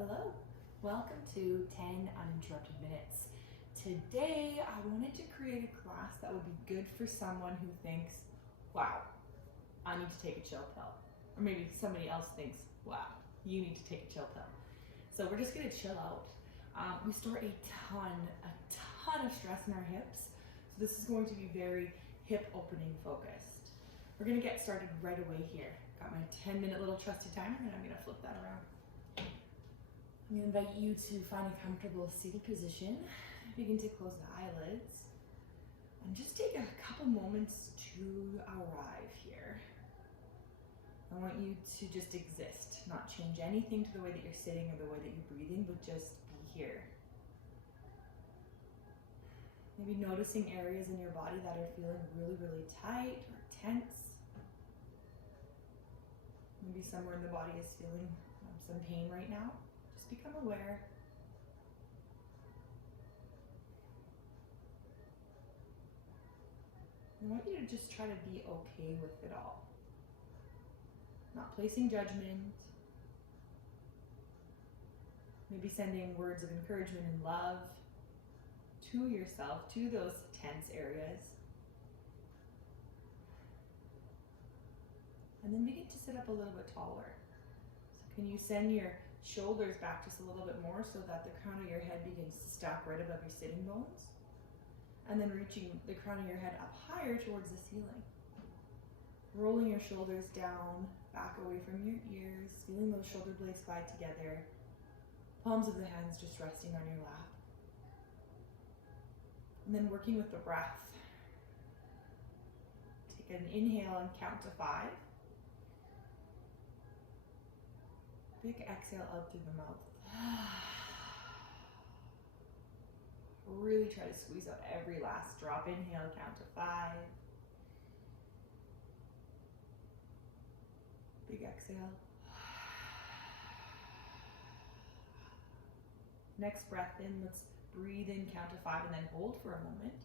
Hello, welcome to 10 Uninterrupted Minutes. Today I wanted to create a class that would be good for someone who thinks, wow, I need to take a chill pill. Or maybe somebody else thinks, wow, you need to take a chill pill. So we're just gonna chill out. We store a ton of stress in our hips. So this is going to be very hip opening focused. We're gonna get started right away here. Got my 10-minute little trusty timer and I'm gonna flip that around. I'm going to invite you to find a comfortable seated position. Begin to close the eyelids. And just take a couple moments to arrive here. I want you to just exist, not change anything to the way that you're sitting or the way that you're breathing, but just be here. Maybe noticing areas in your body that are feeling really tight or tense. Maybe somewhere in the body is feeling some pain right now. Become aware. I want you to just try to be okay with it all. Not placing judgment. Maybe sending words of encouragement and love to yourself, to those tense areas. And then begin to sit up a little bit taller. So can you send your shoulders back just a little bit more so that the crown of your head begins to stack right above your sitting bones. And then reaching the crown of your head up higher towards the ceiling. Rolling your shoulders down, back away from your ears, feeling those shoulder blades glide together. Palms of the hands just resting on your lap. And then working with the breath. Take an inhale and count to 5. Big exhale out through the mouth. Really try to squeeze out every last drop. Inhale, count to 5. Big exhale. Next breath in, let's breathe in, count to 5, and then hold for a moment.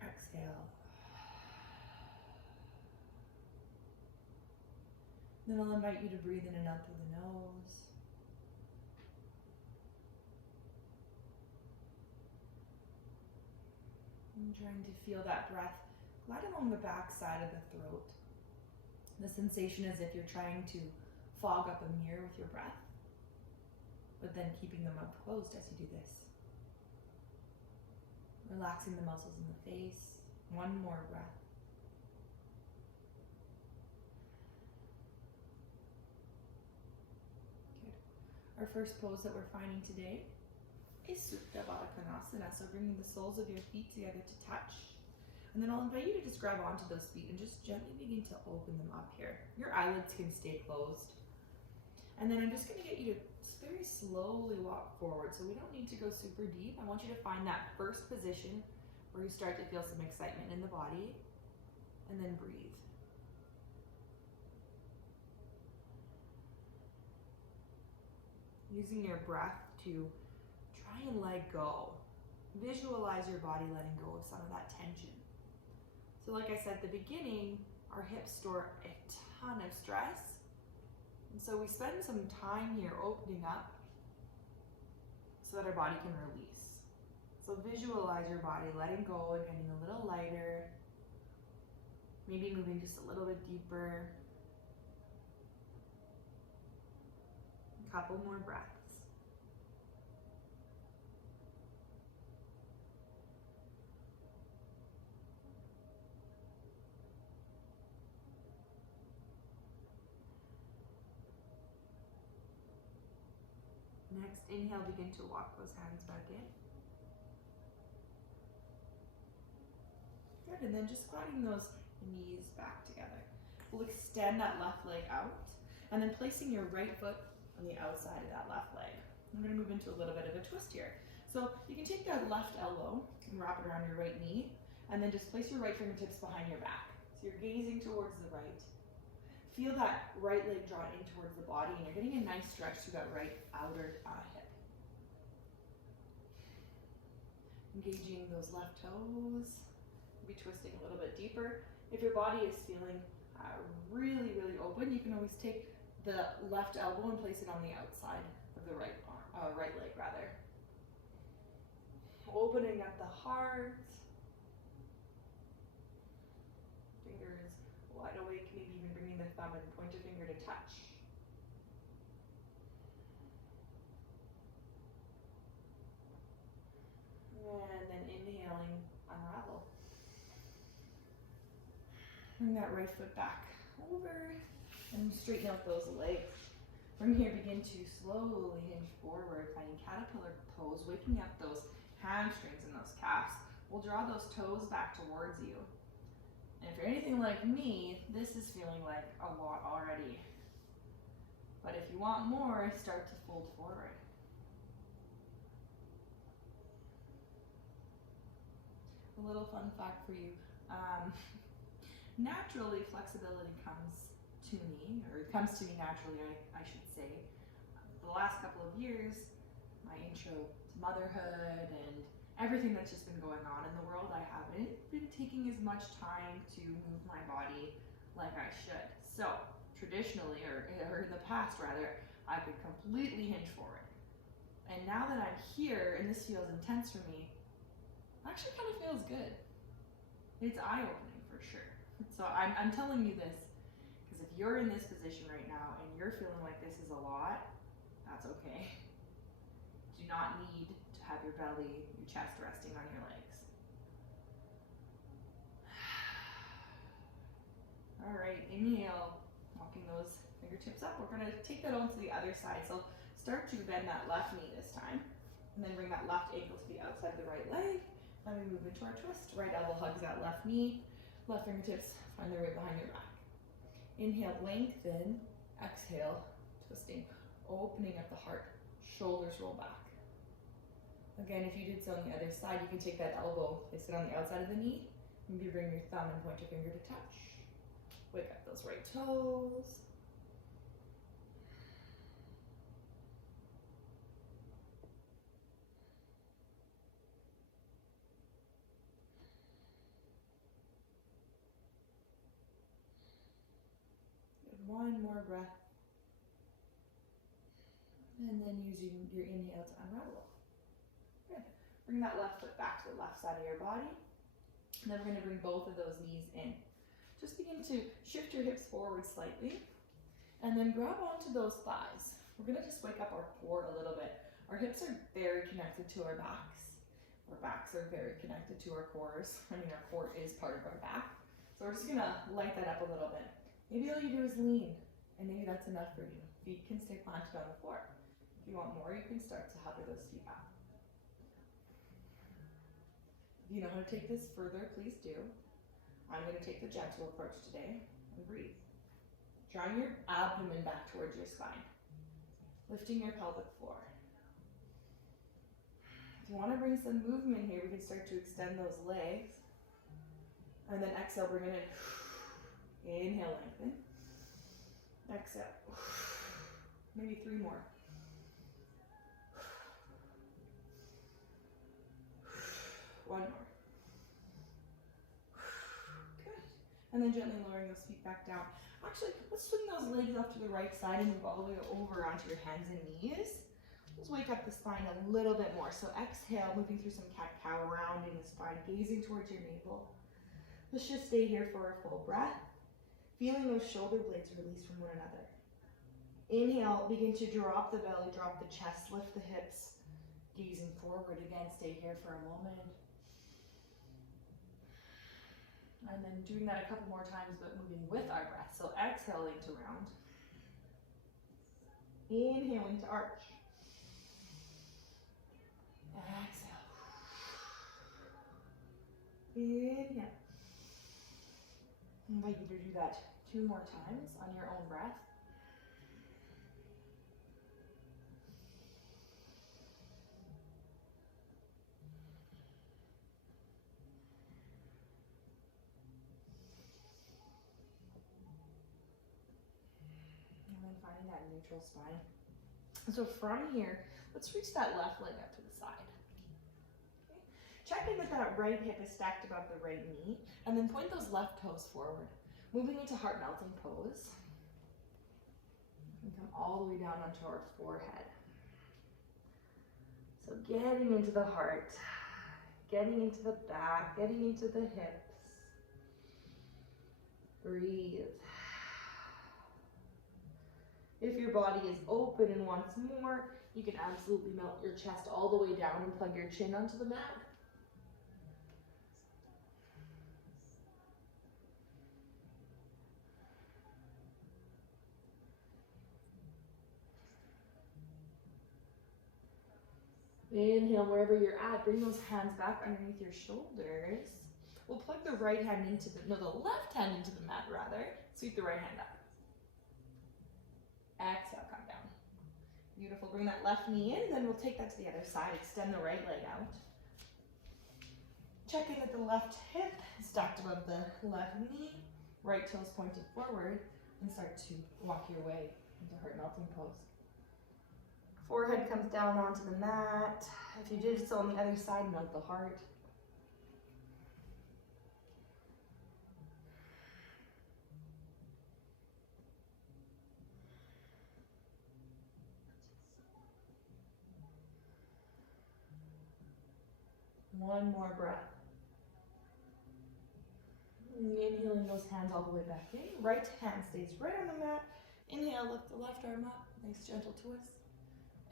Exhale. Then I'll invite you to breathe in and out through the nose. And trying to feel that breath glide along the back side of the throat. The sensation as if you're trying to fog up a mirror with your breath, but then keeping the mouth closed as you do this. Relaxing the muscles in the face. One more breath. Our first pose that we're finding today is Supta Baddha Konasana, so bringing the soles of your feet together to touch. And then I'll invite you to just grab onto those feet and just gently begin to open them up here. Your eyelids can stay closed. And then I'm just going to get you to very slowly walk forward, so we don't need to go super deep. I want you to find that first position where you start to feel some excitement in the body, and then breathe. Using your breath to try and let go. Visualize your body letting go of some of that tension. So like I said at the beginning, our hips store a ton of stress. And so we spend some time here opening up so that our body can release. So visualize your body letting go and getting a little lighter. Maybe moving just a little bit deeper. Couple more breaths. Next, inhale, begin to walk those hands back in. Good, and then just gliding those knees back together. We'll extend that left leg out, and then placing your right foot on the outside of that left leg. I'm going to move into a little bit of a twist here. So you can take that left elbow and wrap it around your right knee, and then just place your right fingertips behind your back. So you're gazing towards the right. Feel that right leg draw in towards the body, and you're getting a nice stretch through that right outer hip. Engaging those left toes. Be twisting a little bit deeper. If your body is feeling really open, open, you can always take the left elbow and place it on the outside of the right arm, right leg rather. Opening up the heart. Fingers wide awake, maybe even bringing the thumb and pointer finger to touch. And then inhaling, unravel. Bring that right foot back over and straighten out those legs. From here, begin to slowly hinge forward, finding caterpillar pose, waking up those hamstrings and those calves. We'll draw those toes back towards you. And if you're anything like me, this is feeling like a lot already. But if you want more, start to fold forward. A little fun fact for you. Naturally, flexibility comes to me, or it comes to me naturally, I should say. The last couple of years, my intro to motherhood and everything that's just been going on in the world, I haven't been taking as much time to move my body like I should. So, traditionally, or in the past rather, I could completely hinge forward. And now that I'm here, and this feels intense for me, it actually kind of feels good. It's eye-opening for sure. So I'm telling you this, because if you're in this position right now and you're feeling like this is a lot, that's okay. Do not need to have your belly, your chest resting on your legs. All right, inhale, walking those fingertips up. We're gonna take that on to the other side. So start to bend that left knee this time, and then bring that left ankle to the outside of the right leg. Then we move into our twist. Right elbow hugs that left knee, left fingertips find their way behind your back. Inhale, lengthen. Exhale, twisting, opening up the heart. Shoulders roll back. Again, if you did so on the other side, you can take that elbow, place it on the outside of the knee. Maybe bring your thumb and pointer finger to touch. Wake up those right toes. One more breath. And then using your inhale to unravel. Good. Bring that left foot back to the left side of your body. And then we're going to bring both of those knees in. Just begin to shift your hips forward slightly. And then grab onto those thighs. We're going to just wake up our core a little bit. Our hips are very connected to our backs. Our backs are very connected to our cores. I mean, our core is part of our back. So we're just going to light that up a little bit. Maybe all you do is lean, and maybe that's enough for you. Feet can stay planted on the floor. If you want more, you can start to hover those feet up. If you know how to take this further, please do. I'm going to take the gentle approach today, and breathe. Drawing your abdomen back towards your spine. Lifting your pelvic floor. If you want to bring some movement here, we can start to extend those legs. And then exhale, bring it in. Inhale, lengthen. Exhale. Maybe 3 more. One more. Good. And then gently lowering those feet back down. Actually, let's swing those legs off to the right side and move all the way over onto your hands and knees. Let's wake up the spine a little bit more. So exhale, moving through some cat-cow, rounding the spine, gazing towards your navel. Let's just stay here for a full breath. Feeling those shoulder blades release from one another. Inhale, begin to drop the belly, drop the chest, lift the hips. Gazing forward again, stay here for a moment. And then doing that a couple more times, but moving with our breath. So exhaling to round. Inhaling to arch. Exhale. Inhale. I invite you to do that 2 more times on your own breath. And then finding that neutral spine. So from here, let's reach that left leg up to the side. Okay. Check in that that right hip is stacked above the right knee, and then point those left toes forward. Moving into heart melting pose. all the way down onto our forehead. So getting into the heart, getting into the back, getting into the hips. Breathe. If your body is open and wants more, you can absolutely melt your chest all the way down and plug your chin onto the mat. Inhale wherever you're at, bring those hands back underneath your shoulders. We'll plug the right hand into the left hand into the mat rather. Sweep the right hand up. Exhale, come down. Beautiful, bring that left knee in, then we'll take that to the other side. Extend the right leg out. Check in at the left hip, stacked above the left knee. Right toes pointed forward, and start to walk your way into heart melting pose. Forehead comes down onto the mat. If you did so on the other side, melt the heart. One more breath. Inhaling those hands all the way back in. Right hand stays right on the mat. Inhale, lift the left arm up. Nice gentle twist.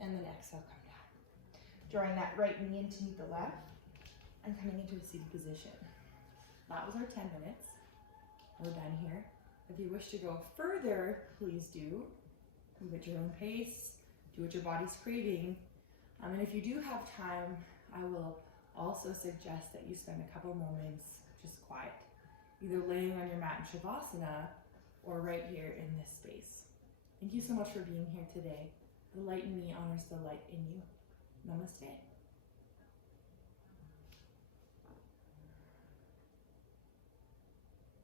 And then exhale, come down. Drawing that right knee in to meet the left and coming into a seated position. That was our 10 minutes. We're done here. If you wish to go further, please do. Move at your own pace. Do what your body's craving. And if you do have time, I will also suggest that you spend a couple moments just quiet, either laying on your mat in Shavasana or right here in this space. Thank you so much for being here today. The light in me honors the light in you. Namaste.